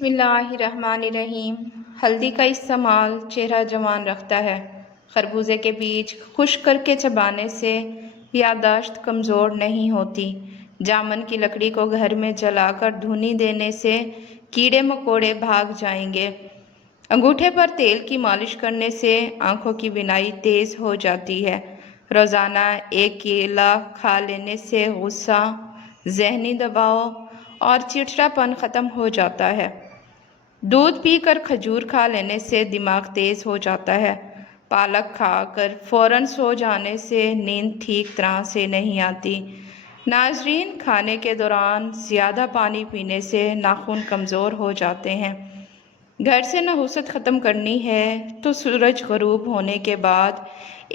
بسم اللہ الرحمن الرحیم۔ ہلدی کا استعمال چہرہ جوان رکھتا ہے۔ خربوزے کے بیج خشک کر کے چبانے سے یادداشت کمزور نہیں ہوتی۔ جامن کی لکڑی کو گھر میں جلا کر دھونی دینے سے کیڑے مکوڑے بھاگ جائیں گے۔ انگوٹھے پر تیل کی مالش کرنے سے آنکھوں کی بینائی تیز ہو جاتی ہے۔ روزانہ ایک کیلا کھا لینے سے غصہ، ذہنی دباؤ اور چڑچڑاپن ختم ہو جاتا ہے۔ دودھ پی کر کھجور کھا لینے سے دماغ تیز ہو جاتا ہے۔ پالک کھا کر فوراً سو جانے سے نیند ٹھیک طرح سے نہیں آتی۔ ناظرین، کھانے کے دوران زیادہ پانی پینے سے ناخن کمزور ہو جاتے ہیں۔ گھر سے نحوست ختم کرنی ہے تو سورج غروب ہونے کے بعد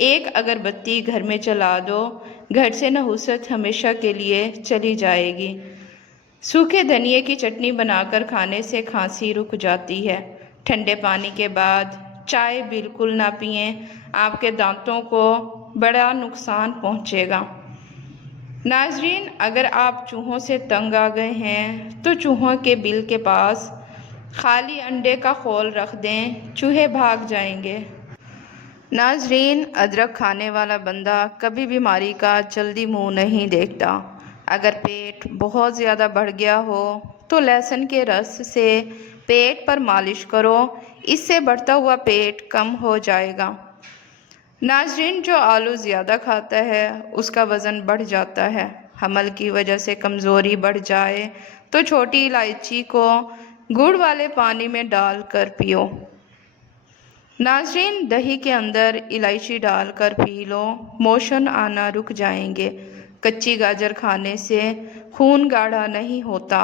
ایک اگربتی گھر میں جلا دو، گھر سے نحوست ہمیشہ کے لیے چلی جائے گی۔ سوکھے دھنیے کی چٹنی بنا کر کھانے سے کھانسی رک جاتی ہے۔ ٹھنڈے پانی کے بعد چائے بالکل نہ پئیں، آپ کے دانتوں کو بڑا نقصان پہنچے گا۔ ناظرین، اگر آپ چوہوں سے تنگ آ گئے ہیں تو چوہوں کے بل کے پاس خالی انڈے کا خول رکھ دیں، چوہے بھاگ جائیں گے۔ ناظرین، ادرک کھانے والا بندہ کبھی بیماری کا جلدی منہ نہیں دیکھتا۔ اگر پیٹ بہت زیادہ بڑھ گیا ہو تو لہسن کے رس سے پیٹ پر مالش کرو، اس سے بڑھتا ہوا پیٹ کم ہو جائے گا۔ ناظرین، جو آلو زیادہ کھاتا ہے اس کا وزن بڑھ جاتا ہے۔ حمل کی وجہ سے کمزوری بڑھ جائے تو چھوٹی الائچی کو گڑ والے پانی میں ڈال کر پیو۔ ناظرین، دہی کے اندر الائچی ڈال کر پی لو، موشن آنا رک جائیں گے۔ کچی گاجر کھانے سے خون گاڑھا نہیں ہوتا۔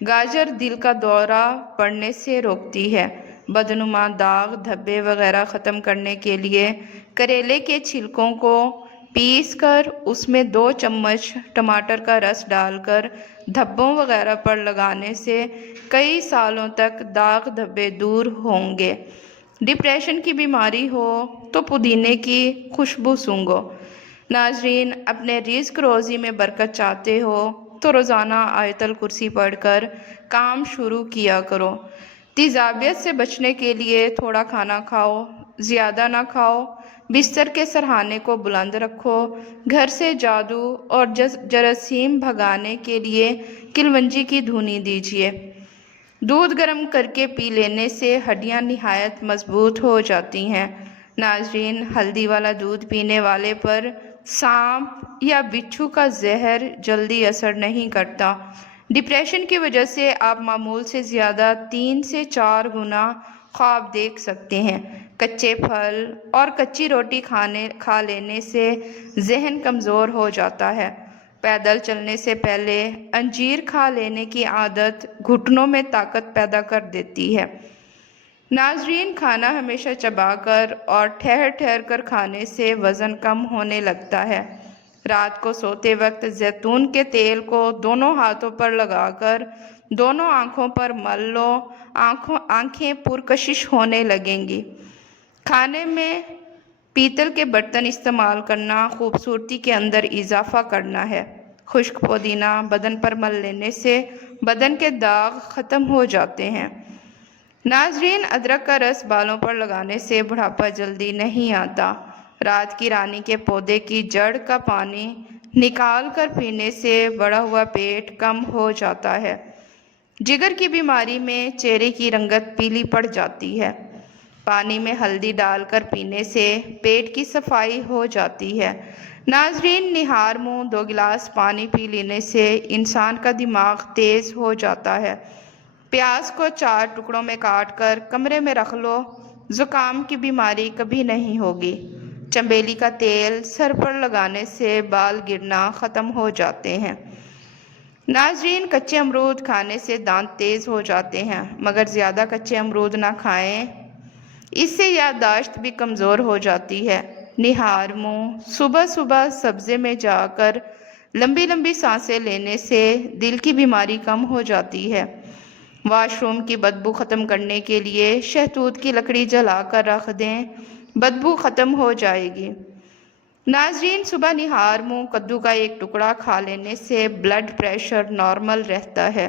گاجر دل کا دورہ پڑنے سے روکتی ہے۔ بدنما داغ دھبے وغیرہ ختم کرنے کے لیے کریلے کے چھلکوں کو پیس کر اس میں 2 چمچ ٹماٹر کا رس ڈال کر دھبوں وغیرہ پر لگانے سے کئی سالوں تک داغ دھبے دور ہوں گے۔ ڈپریشن کی بیماری ہو تو پودینے کی خوشبو سونگھو۔ ناظرین، اپنے رزق روزی میں برکت چاہتے ہو تو روزانہ آیت الکرسی پڑھ کر کام شروع کیا کرو۔ تیزابیت سے بچنے کے لیے تھوڑا کھانا کھاؤ، زیادہ نہ کھاؤ۔ بستر کے سرہانے کو بلند رکھو۔ گھر سے جادو اور جراثیم بھگانے کے لیے کلونجی کی دھونی دیجیے۔ دودھ گرم کر کے پی لینے سے ہڈیاں نہایت مضبوط ہو جاتی ہیں۔ ناظرین، ہلدی والا دودھ پینے والے پر سانپ یا بچھو کا زہر جلدی اثر نہیں کرتا۔ ڈپریشن کی وجہ سے آپ معمول سے زیادہ 3 سے 4 گنا خواب دیکھ سکتے ہیں۔ کچے پھل اور کچی روٹی کھا لینے سے ذہن کمزور ہو جاتا ہے۔ پیدل چلنے سے پہلے انجیر کھا لینے کی عادت گھٹنوں میں طاقت پیدا کر دیتی ہے۔ ناظرین، کھانا ہمیشہ چبا کر اور ٹھہر ٹھہر کر کھانے سے وزن کم ہونے لگتا ہے۔ رات کو سوتے وقت زیتون کے تیل کو دونوں ہاتھوں پر لگا کر دونوں آنکھوں پر مل لو، آنکھیں پرکشش ہونے لگیں گی۔ کھانے میں پیتل کے برتن استعمال کرنا خوبصورتی کے اندر اضافہ کرنا ہے۔ خشک پودینہ بدن پر مل لینے سے بدن کے داغ ختم ہو جاتے ہیں۔ ناظرین، ادرک کا رس بالوں پر لگانے سے بڑھاپا جلدی نہیں آتا۔ رات کی رانی کے پودے کی جڑ کا پانی نکال کر پینے سے بڑھا ہوا پیٹ کم ہو جاتا ہے۔ جگر کی بیماری میں چہرے کی رنگت پیلی پڑ جاتی ہے۔ پانی میں ہلدی ڈال کر پینے سے پیٹ کی صفائی ہو جاتی ہے۔ ناظرین، نہار منہ 2 گلاس پانی پی لینے سے انسان کا دماغ تیز ہو جاتا ہے۔ پیاز کو 4 ٹکڑوں میں کاٹ کر کمرے میں رکھ لو، زکام کی بیماری کبھی نہیں ہوگی۔ چنبیلی کا تیل سر پر لگانے سے بال گرنا ختم ہو جاتے ہیں۔ ناظرین، کچے امرود کھانے سے دانت تیز ہو جاتے ہیں، مگر زیادہ کچے امرود نہ کھائیں، اس سے یادداشت بھی کمزور ہو جاتی ہے۔ نہار منہ صبح صبح سبزے میں جا کر لمبی لمبی سانسیں لینے سے دل کی بیماری کم ہو جاتی ہے۔ واش روم کی بدبو ختم کرنے کے لیے شہتوت کی لکڑی جلا کر رکھ دیں، بدبو ختم ہو جائے گی۔ ناظرین، صبح نہار منہ کدو کا 1 ٹکڑا کھا لینے سے بلڈ پریشر نارمل رہتا ہے۔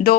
2